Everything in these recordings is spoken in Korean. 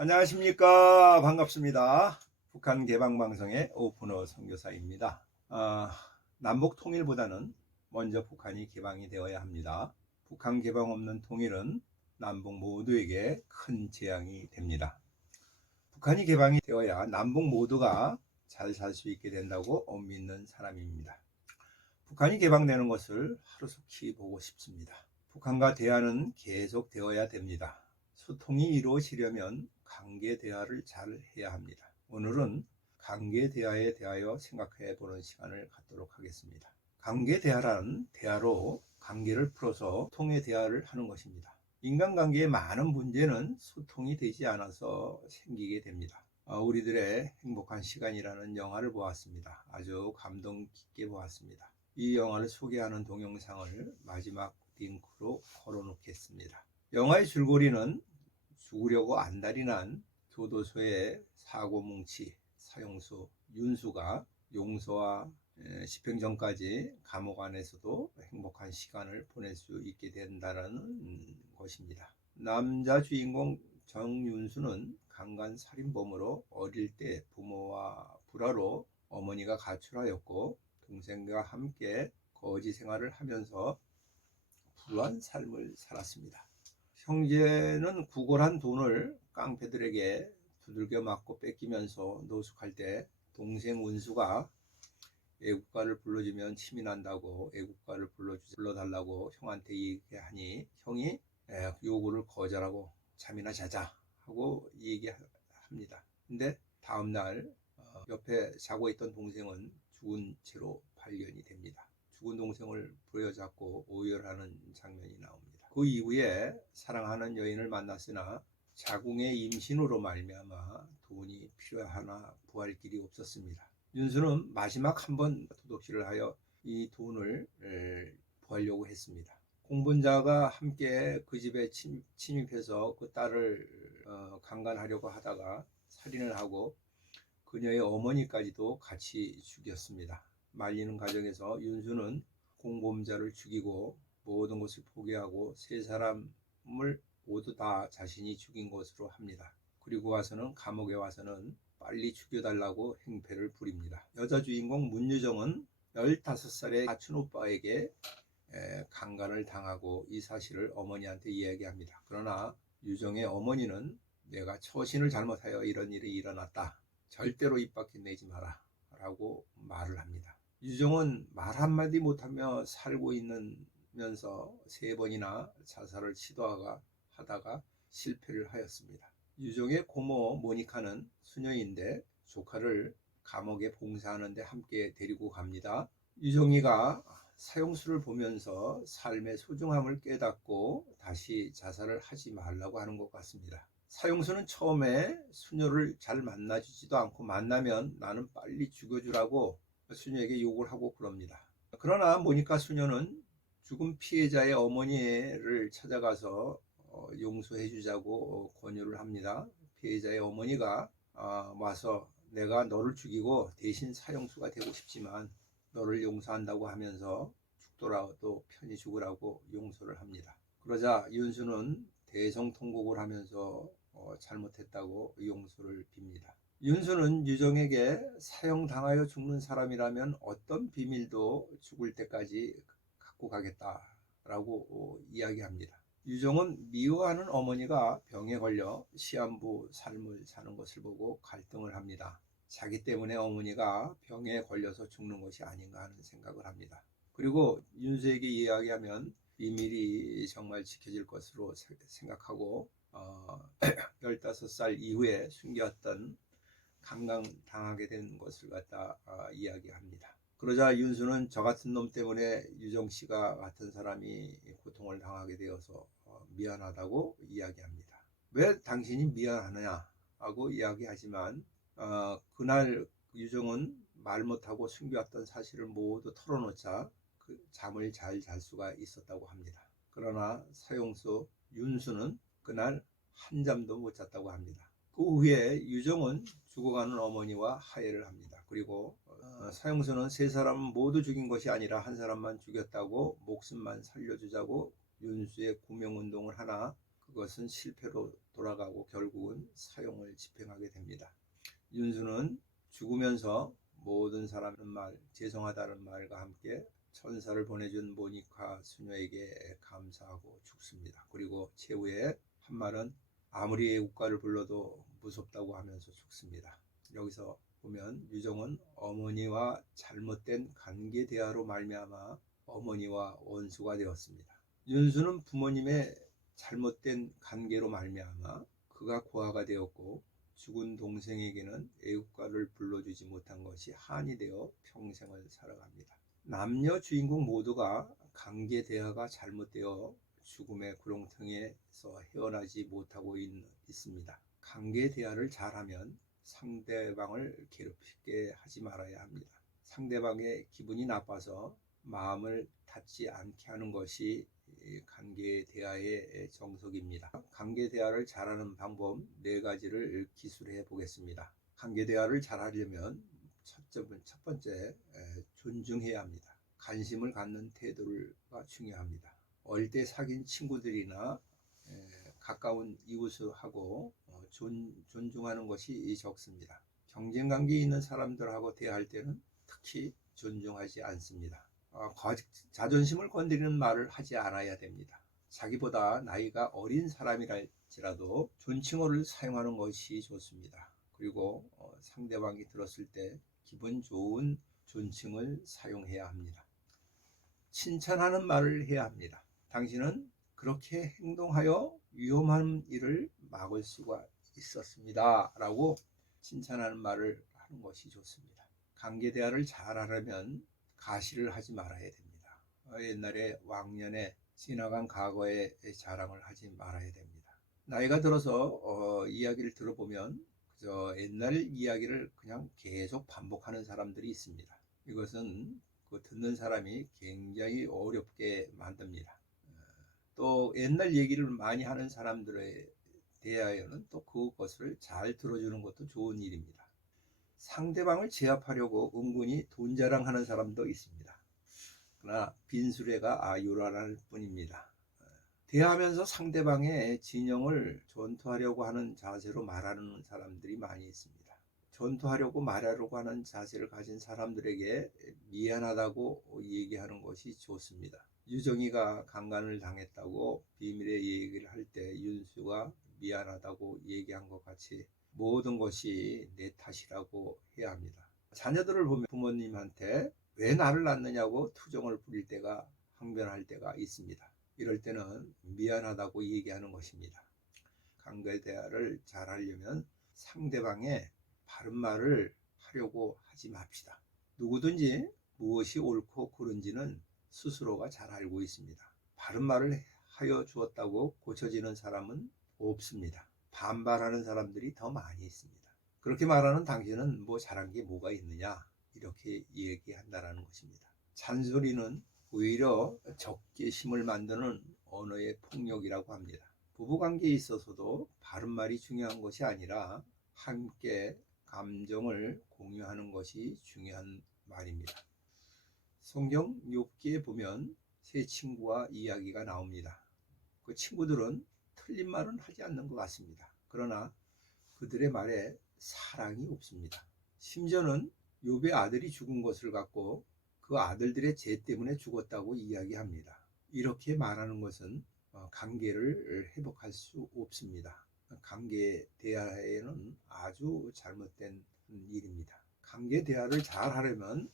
안녕하십니까. 반갑습니다. 북한 개방방송의 오픈어 선교사입니다. 남북 통일보다는 먼저 북한이 개방이 되어야 합니다. 북한 개방 없는 통일은 남북 모두에게 큰 재앙이 됩니다. 북한이 개방이 되어야 남북 모두가 잘 살 수 있게 된다고 믿는 사람입니다. 북한이 개방되는 것을 하루속히 보고 싶습니다. 북한과 대화는 계속 되어야 됩니다. 소통이 이루어지려면 관계 대화를 잘 해야 합니다. 오늘은 관계 대화에 대하여 생각해 보는 시간을 갖도록 하겠습니다. 관계 대화란 대화로 관계를 풀어서 소통의 대화를 하는 것입니다. 인간관계의 많은 문제는 소통이 되지 않아서 생기게 됩니다. 우리들의 행복한 시간이라는 영화를 보았습니다. 아주 감동 깊게 보았습니다. 이 영화를 소개하는 동영상을 마지막 링크로 걸어놓겠습니다. 영화의 줄거리는 죽으려고 안달이 난 교도소의 사고뭉치 사형수 윤수가 용서와 집행전까지 감옥 안에서도 행복한 시간을 보낼 수 있게 된다는 것입니다. 남자 주인공 정윤수는 강간 살인범으로 어릴 때 부모와 불화로 어머니가 가출하였고 동생과 함께 거지 생활을 하면서 불우한 삶을 살았습니다. 형제는 구걸한 돈을 깡패들에게 두들겨 맞고 뺏기면서 노숙할 때 동생 운수가 애국가를 불러주면 힘이 난다고 애국가를 불러달라고 형한테 얘기하니 형이 요구를 거절하고 잠이나 자자 하고 얘기합니다. 근데 다음날 옆에 자고 있던 동생은 죽은 채로 발견이 됩니다. 죽은 동생을 부여잡고 오열하는 장면이 나옵니다. 그 이후에 사랑하는 여인을 만났으나 자궁의 임신으로 말미암아 돈이 필요하나 구할 길이 없었습니다. 윤수는 마지막 한 번 도둑질을 하여 이 돈을 구하려고 했습니다. 공분자가 함께 그 집에 침입해서 그 딸을 강간하려고 하다가 살인을 하고 그녀의 어머니까지도 같이 죽였습니다. 말리는 과정에서 윤수는 공범자를 죽이고 모든 것을 포기하고 세 사람을 모두 다 자신이 죽인 것으로 합니다. 그리고 와서는 감옥에 와서는 빨리 죽여달라고 행패를 부립니다. 여자 주인공 문유정은 15살의 사촌 오빠에게 강간을 당하고 이 사실을 어머니한테 이야기합니다. 그러나 유정의 어머니는 내가 처신을 잘못하여 이런 일이 일어났다. 절대로 입 밖에 내지 마라 라고 말을 합니다. 유정은 말 한마디 못하며 살고 있으면서 3번이나 자살을 시도하다가 실패를 하였습니다. 유정의 고모 모니카는 수녀인데 조카를 감옥에 봉사하는데 함께 데리고 갑니다. 유정이가 사형수를 보면서 삶의 소중함을 깨닫고 다시 자살을 하지 말라고 하는 것 같습니다. 사형수는 처음에 수녀를 잘 만나주지도 않고 만나면 나는 빨리 죽여주라고 수녀에게 욕을 하고 그럽니다. 그러나 모니카 수녀는 죽은 피해자의 어머니를 찾아가서 용서해 주자고 권유를 합니다. 피해자의 어머니가 와서 내가 너를 죽이고 대신 사형수가 되고 싶지만 너를 용서한다고 하면서 죽더라도 편히 죽으라고 용서를 합니다. 그러자 윤수는 대성통곡을 하면서 잘못했다고 용서를 빕니다. 윤수는 유정에게 사형당하여 죽는 사람이라면 어떤 비밀도 죽을 때까지 갖고 가겠다라고 이야기합니다. 유정은 미워하는 어머니가 병에 걸려 시한부 삶을 사는 것을 보고 갈등을 합니다. 자기 때문에 어머니가 병에 걸려서 죽는 것이 아닌가 하는 생각을 합니다. 그리고 윤수에게 이야기하면 비밀이 정말 지켜질 것으로 생각하고 15살 이후에 숨겼던 강간당하게 된 것을 갖다 이야기합니다. 그러자 윤수는 저 같은 놈 때문에 유정씨가 같은 사람이 고통을 당하게 되어서 미안하다고 이야기합니다. 왜 당신이 미안하느냐 하고 이야기하지만 그날 유정은 말 못하고 숨겨왔던 사실을 모두 털어놓자 잠을 잘 잘 수가 있었다고 합니다. 그러나 사형수 윤수는 그날 한잠도 못 잤다고 합니다. 그 후에 유정은 죽어가는 어머니와 화해를 합니다. 그리고 사형수는 3사람은 모두 죽인 것이 아니라 한 사람만 죽였다고 목숨만 살려주자고 윤수의 구명운동을 하나 그것은 실패로 돌아가고 결국은 사형을 집행하게 됩니다. 윤수는 죽으면서 모든 사람의 말, 죄송하다는 말과 함께 천사를 보내준 모니카 수녀에게 감사하고 죽습니다. 그리고 최후에 한 말은 아무리 애국가를 불러도 무섭다고 하면서 죽습니다. 여기서 보면 유정은 어머니와 잘못된 관계 대화로 말미암아 어머니와 원수가 되었습니다. 윤수는 부모님의 잘못된 관계로 말미암아 그가 고아가 되었고 죽은 동생에게는 애국가를 불러주지 못한 것이 한이 되어 평생을 살아갑니다. 남녀 주인공 모두가 관계 대화가 잘못되어 죽음의 구렁텅이에서 헤어나지 못하고 있습니다. 관계 대화를 잘하면 상대방을 괴롭히게 하지 말아야 합니다. 상대방의 기분이 나빠서 마음을 닫지 않게 하는 것이 관계 대화의 정석입니다. 관계 대화를 잘하는 방법 4가지를 기술해 보겠습니다. 관계 대화를 잘하려면 첫 번째, 존중해야 합니다. 관심을 갖는 태도가 중요합니다. 어릴 때 사귄 친구들이나 가까운 이웃하고 존중하는 것이 적습니다. 경쟁관계에 있는 사람들하고 대할 때는 특히 존중하지 않습니다. 자존심을 건드리는 말을 하지 않아야 됩니다. 자기보다 나이가 어린 사람이랄지라도 존칭어를 사용하는 것이 좋습니다. 그리고 상대방이 들었을 때 기분 좋은 존칭을 사용해야 합니다. 칭찬하는 말을 해야 합니다. 당신은 그렇게 행동하여 위험한 일을 막을 수가 있었습니다. 라고 칭찬하는 말을 하는 것이 좋습니다. 관계 대화를 잘하려면 가시를 하지 말아야 됩니다. 옛날에 왕년에 지나간 과거의 자랑을 하지 말아야 됩니다. 나이가 들어서 이야기를 들어보면 그저 옛날 이야기를 그냥 계속 반복하는 사람들이 있습니다. 이것은 그 듣는 사람이 굉장히 어렵게 만듭니다. 또 옛날 얘기를 많이 하는 사람들에 대하여는 또 그것을 잘 들어주는 것도 좋은 일입니다. 상대방을 제압하려고 은근히 돈 자랑하는 사람도 있습니다. 그러나 빈수레가 요란할 뿐입니다. 대하면서 상대방의 진영을 전투하려고 하는 자세로 말하는 사람들이 많이 있습니다. 전투하려고 말하려고 하는 자세를 가진 사람들에게 미안하다고 얘기하는 것이 좋습니다. 유정이가 강간을 당했다고 비밀의 얘기를 할 때 윤수가 미안하다고 얘기한 것 같이 모든 것이 내 탓이라고 해야 합니다. 자녀들을 보면 부모님한테 왜 나를 낳느냐고 투정을 부릴 때가 항변할 때가 있습니다. 이럴 때는 미안하다고 얘기하는 것입니다. 관계 대화를 잘 하려면 상대방의 바른 말을 하려고 하지 맙시다. 누구든지 무엇이 옳고 그른지는 스스로가 잘 알고 있습니다. 바른 말을 하여 주었다고 고쳐지는 사람은 없습니다. 반발하는 사람들이 더 많이 있습니다. 그렇게 말하는 당신은 뭐 잘한 게 뭐가 있느냐 이렇게 얘기한다는 것입니다. 잔소리는 오히려 적개심을 만드는 언어의 폭력이라고 합니다. 부부관계에 있어서도 바른 말이 중요한 것이 아니라 함께 감정을 공유하는 것이 중요한 말입니다. 성경 욥기에 보면 세 친구와 이야기가 나옵니다. 그 친구들은 틀린 말은 하지 않는 것 같습니다. 그러나 그들의 말에 사랑이 없습니다. 심지어는 욥의 아들이 죽은 것을 갖고 그 아들들의 죄 때문에 죽었다고 이야기합니다. 이렇게 말하는 것은 관계를 회복할 수 없습니다. 관계 대화에는 아주 잘못된 일입니다. 관계 대화를 잘 하려면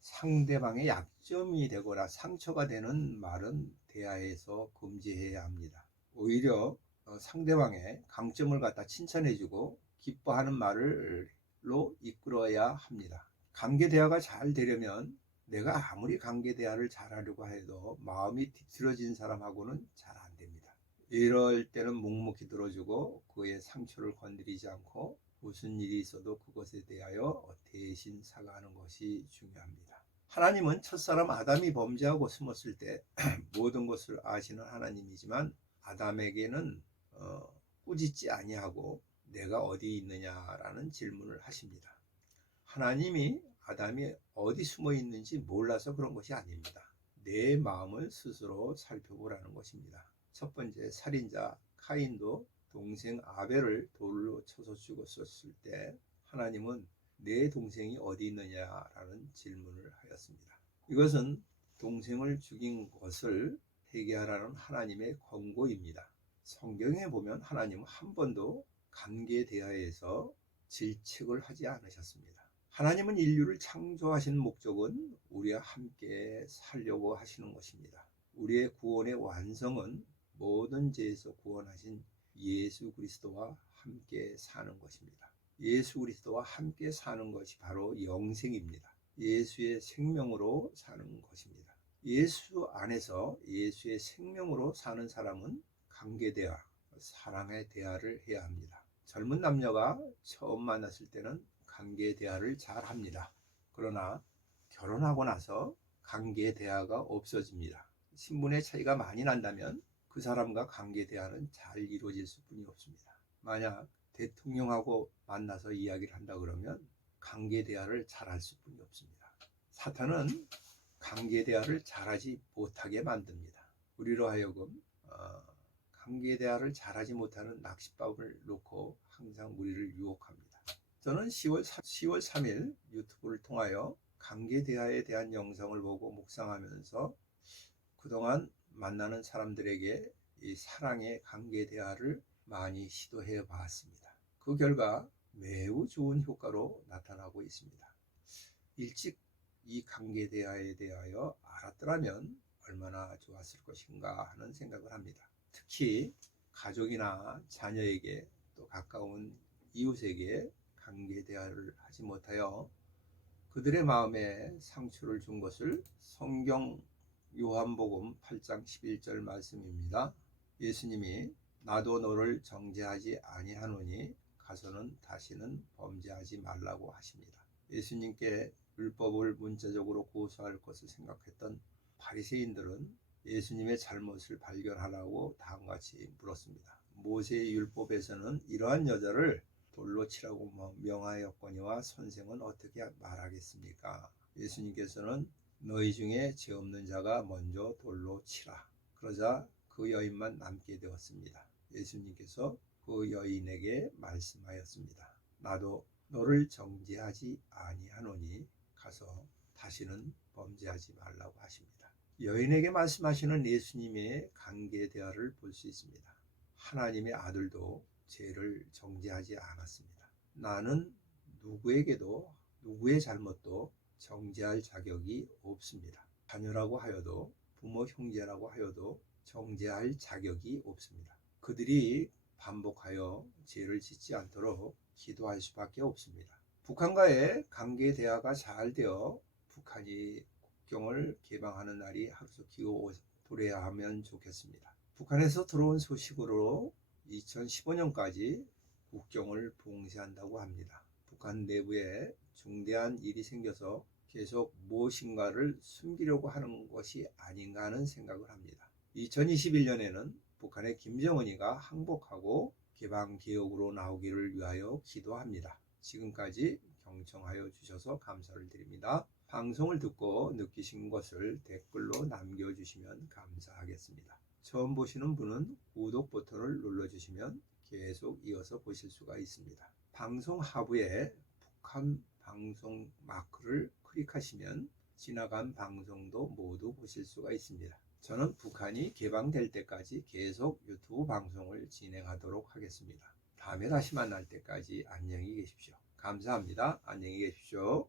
상대방의 약점이 되거나 상처가 되는 말은 대화에서 금지해야 합니다. 오히려 상대방의 강점을 갖다 칭찬해주고 기뻐하는 말로 이끌어야 합니다. 관계 대화가 잘 되려면 내가 아무리 관계 대화를 잘하려고 해도 마음이 뒤틀어진 사람하고는 잘 안 됩니다. 이럴 때는 묵묵히 들어주고 그의 상처를 건드리지 않고 무슨 일이 있어도 그것에 대하여 대신 사과하는 것이 중요합니다. 하나님은 첫사람 아담이 범죄하고 숨었을 때 모든 것을 아시는 하나님이지만 아담에게는 꾸짖지 아니하고 내가 어디 있느냐라는 질문을 하십니다. 하나님이 아담이 어디 숨어 있는지 몰라서 그런 것이 아닙니다. 내 마음을 스스로 살펴보라는 것입니다. 첫 번째, 살인자 카인도 동생 아벨을 돌로 쳐서 죽었을 때 하나님은 내 동생이 어디 있느냐라는 질문을 하였습니다. 이것은 동생을 죽인 것을 회개하라는 하나님의 권고입니다. 성경에 보면 하나님은 한 번도 관계에 대하여서 질책을 하지 않으셨습니다. 하나님은 인류를 창조하신 목적은 우리와 함께 살려고 하시는 것입니다. 우리의 구원의 완성은 모든 죄에서 구원하신 예수 그리스도와 함께 사는 것입니다. 예수 그리스도와 함께 사는 것이 바로 영생입니다. 예수의 생명으로 사는 것입니다. 예수 안에서 예수의 생명으로 사는 사람은 관계대화, 사랑의 대화를 해야 합니다. 젊은 남녀가 처음 만났을 때는 관계 대화를 잘 합니다. 그러나 결혼하고 나서 관계 대화가 없어집니다. 신분의 차이가 많이 난다면 그 사람과 관계 대화는 잘 이루어질 수뿐이 없습니다. 만약 대통령하고 만나서 이야기를 한다 그러면 관계 대화를 잘할 수뿐이 없습니다. 사탄은 관계 대화를 잘하지 못하게 만듭니다. 우리로 하여금 관계 대화를 잘하지 못하는 낚싯밥을 놓고 항상 우리를 유혹합니다. 저는 10월 3일 유튜브를 통하여 관계 대화에 대한 영상을 보고 묵상하면서 그동안 만나는 사람들에게 이 사랑의 관계 대화를 많이 시도해 봤습니다. 그 결과 매우 좋은 효과로 나타나고 있습니다. 일찍 이 관계 대화에 대하여 알았더라면 얼마나 좋았을 것인가 하는 생각을 합니다. 특히 가족이나 자녀에게 또 가까운 이웃에게 관계 대화를 하지 못하여 그들의 마음에 상처를 준 것을 성경 요한복음 8장 11절 말씀입니다. 예수님이 나도 너를 정죄하지 아니하노니 가서는 다시는 범죄하지 말라고 하십니다. 예수님께 율법을 문자적으로 고수할 것을 생각했던 바리새인들은 예수님의 잘못을 발견하라고 다음같이 물었습니다. 모세의 율법에서는 이러한 여자를 돌로 치라고 명하였거니와 선생은 어떻게 말하겠습니까? 예수님께서는 너희 중에 죄 없는 자가 먼저 돌로 치라. 그러자 그 여인만 남게 되었습니다. 예수님께서 그 여인에게 말씀하였습니다. 나도 너를 정죄하지 아니하노니 가서 다시는 범죄하지 말라고 하십니다. 여인에게 말씀하시는 예수님의 관계 대화를 볼 수 있습니다. 하나님의 아들도 죄를 정죄하지 않았습니다. 나는 누구에게도 누구의 잘못도 정죄할 자격이 없습니다. 자녀라고 하여도 부모 형제라고 하여도 정죄할 자격이 없습니다. 그들이 반복하여 죄를 짓지 않도록 기도할 수밖에 없습니다. 북한과의 관계 대화가 잘 되어 북한이 국경을 개방하는 날이 하루속히 도래야 하면 좋겠습니다. 북한에서 들어온 소식으로 2015년까지 국경을 봉쇄한다고 합니다. 북한 내부에 중대한 일이 생겨서 계속 무엇인가를 숨기려고 하는 것이 아닌가 하는 생각을 합니다. 2021년에는 북한의 김정은이가 항복하고 개방개혁으로 나오기를 위하여 기도합니다. 지금까지 경청하여 주셔서 감사를 드립니다. 방송을 듣고 느끼신 것을 댓글로 남겨주시면 감사하겠습니다. 처음 보시는 분은 구독 버튼을 눌러주시면 계속 이어서 보실 수가 있습니다. 방송 하부에 북한 방송 마크를 클릭하시면 지나간 방송도 모두 보실 수가 있습니다. 저는 북한이 개방될 때까지 계속 유튜브 방송을 진행하도록 하겠습니다. 다음에 다시 만날 때까지 안녕히 계십시오. 감사합니다. 안녕히 계십시오.